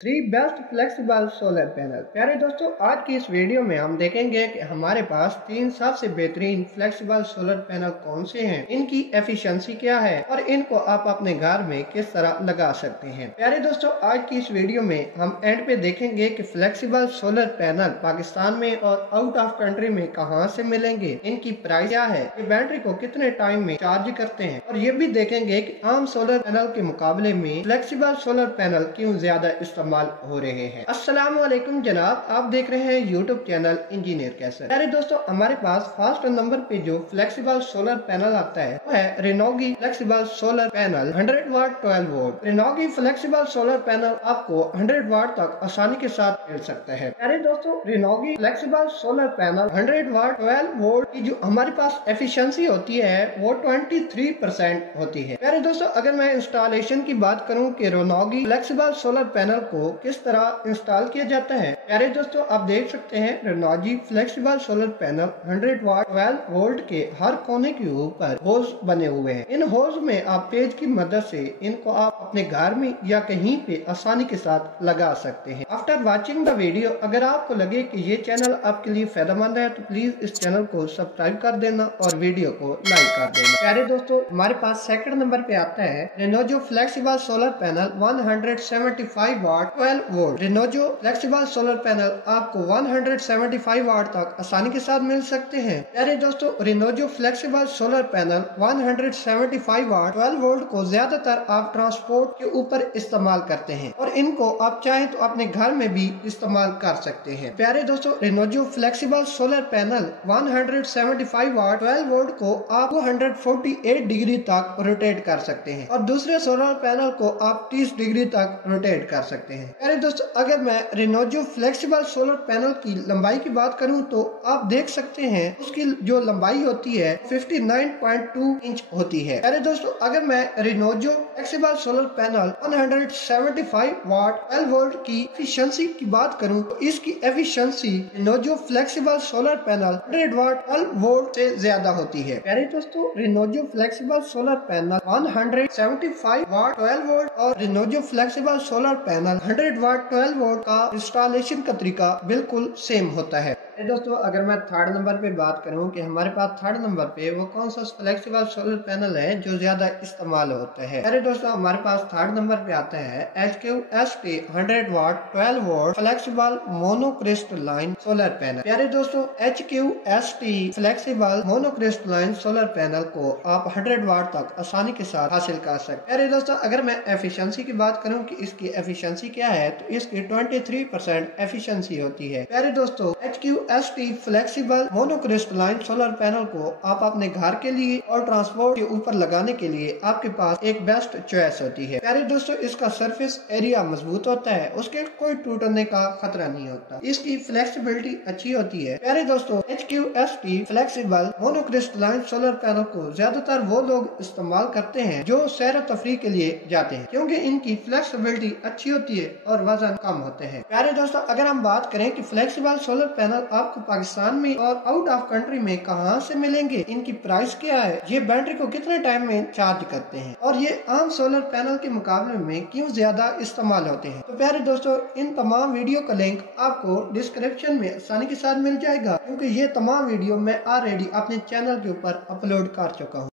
Three best flexible solar panel. प्यारे दोस्तों, आज की इस वीडियो में हम देखेंगे कि हमारे पास तीन सबसे बेहतरीन फ्लेक्सिबल सोलर पैनल कौन से हैं, इनकी एफिशिएंसी क्या है और इनको आप अपने घर में किस तरह लगा सकते हैं। प्यारे दोस्तों, आज की इस वीडियो में हम एंड पे देखेंगे कि फ्लेक्सिबल सोलर पैनल पाकिस्तान में और आउट ऑफ कंट्री में कहां से मिलेंगे, इनकी प्राइस क्या है, ये बैटरी को कितने टाइम में चार्ज करते हैं, और ये भी देखेंगे कि आम सोलर पैनल के मुकाबले में फ्लेक्सिबल सोलर पैनल क्यों ज्यादा इस्तेमाल हो रहे हैं। अस्सलाम वालेकुम जनाब, आप देख रहे हैं यूट्यूब चैनल इंजीनियर कैसर। प्यारे दोस्तों, हमारे पास फर्स्ट नंबर पे जो फ्लेक्सिबल सोलर पैनल आता है वो है रेनॉगी फ्लेक्सिबल सोलर पैनल 100 वाट 12 वोल्ट। रेनॉगी फ्लेक्सिबल सोलर पैनल आपको 100 वाट तक आसानी के साथ मिल सकता है। प्यारे दोस्तों, रेनॉगी फ्लेक्सिबल सोलर पैनल 100 वाट 12 वोल्ट की जो हमारे पास एफिशिएंसी होती है वो 23% होती है। प्यारे दोस्तों, अगर मैं इंस्टॉलेशन की बात करूं कि रेनॉगी फ्लेक्सिबल सोलर पैनल को किस तरह इंस्टॉल किया जाता है, प्यारे दोस्तों आप देख सकते हैं रेनॉगी फ्लेक्सिबल सोलर पैनल 100 वाट 12 वोल्ट के हर कोने के ऊपर होज बने हुए हैं। इन होज में आप पेज की मदद से इनको आप अपने घर में या कहीं पे आसानी के साथ लगा सकते हैं। आफ्टर वॉचिंग द वीडियो, अगर आपको लगे कि ये चैनल आपके लिए फायदेमंद है तो प्लीज इस चैनल को सब्सक्राइब कर देना और वीडियो को लाइक कर देना। प्यारे दोस्तों, हमारे पास सेकंड नंबर पे आता है रेनोजो फ्लेक्सिबल सोलर पैनल 175 वाट 12 वोल्ट। रेनोजो फ्लेक्सिबल सोलर पैनल आपको 175 वाट तक आसानी के साथ मिल सकते हैं। प्यारे दोस्तों, रेनोजो फ्लेक्सिबल सोलर पैनल 175 वाट 12 वोल्ट को ज्यादातर आप ट्रांसपोर्ट के ऊपर इस्तेमाल करते हैं और इनको आप चाहे तो अपने घर में भी इस्तेमाल कर सकते हैं। प्यारे दोस्तों, रेनोजो फ्लेक्सिबल सोलर पैनल 175 वाट 12 वोल्ट को आप 148 डिग्री तक रोटेट कर सकते हैं और दूसरे सोलर पैनल को आप 30 डिग्री तक रोटेट कर सकते हैं। अरे दोस्तों, अगर मैं रेनोजो फ्लेक्सिबल सोलर पैनल की लंबाई की बात करूं तो आप देख सकते हैं उसकी जो लंबाई होती है 59.2 इंच होती है। अरे दोस्तों, अगर मैं रेनोजो फ्लेक्सिबल सोलर पैनल 175 वाट 12 वोल्ट की एफिशिएंसी की बात करूं तो इसकी एफिशिएंसी रेनोजो फ्लेक्सिबल सोलर पैनल 100 वाट 12 वोल्ट से ज्यादा होती है। प्यारे दोस्तों, रेनोजो फ्लेक्सिबल सोलर पैनल 175 वाट 12 वोल्ट और रेनोजो फ्लेक्सिबल सोलर पैनल 100 वाट 12 वोल्ट का इंस्टॉलेशन का तरीका बिल्कुल सेम होता है। दोस्तों, अगर मैं थर्ड नंबर पे बात करूं कि हमारे पास थर्ड नंबर पे वो कौन सा फ्लेक्सिबल सोलर पैनल है जो ज्यादा इस्तेमाल होता है। अरे दोस्तों, हमारे पास थर्ड नंबर पे आता है HQST 100 वाट 12 volt flexible monocrystalline solar panel. प्यारे दोस्तों, HQST flexible monocrystalline solar panel को आप 100 वाट तक आसानी के साथ हासिल कर सकते हैं। प्यारे दोस्तों, अगर मैं एफिशिएंसी की बात करूं कि इसकी एफिशिएंसी क्या है तो इसकी 23% एफिशिएंसी होती है। प्यारे दोस्तों, HQST flexible monocrystalline solar panel को आप अपने घर के लिए और ट्रांसपोर्ट के ऊपर लगाने के लिए आपके पास एक बेस्ट चॉइस होती है। प्यारे दोस्तों, इसका सरफेस एरिया मजबूत होता है, उसके कोई टूटने का खतरा नहीं होता, इसकी फ्लेक्सिबिलिटी अच्छी होती है। प्यारे दोस्तों, HQST flexible monocrystalline solar panel को ज्यादातर वो लोग इस्तेमाल करते हैं जो सैर तफरी के लिए जाते हैं, क्योंकि इनकी फ्लेक्सिबिलिटी अच्छी होती है और वजन कम होते हैं। प्यारे दोस्तों, अगर हम बात करें कि फ्लेक्सिबल सोलर पैनल आपको पाकिस्तान में और आउट ऑफ कंट्री में कहां से मिलेंगे, इनकी प्राइस क्या है, ये बैटरी को कितने टाइम में चार्ज करते हैं और ये आम सोलर पैनल के मुकाबले में क्यों ज्यादा इस्तेमाल होते हैं, तो प्यारे दोस्तों इन तमाम वीडियो का लिंक आपको डिस्क्रिप्शन में आसानी के साथ मिल जाएगा, क्योंकि ये तमाम वीडियो मैं ऑलरेडी अपने चैनल के ऊपर अपलोड कर चुका हूँ।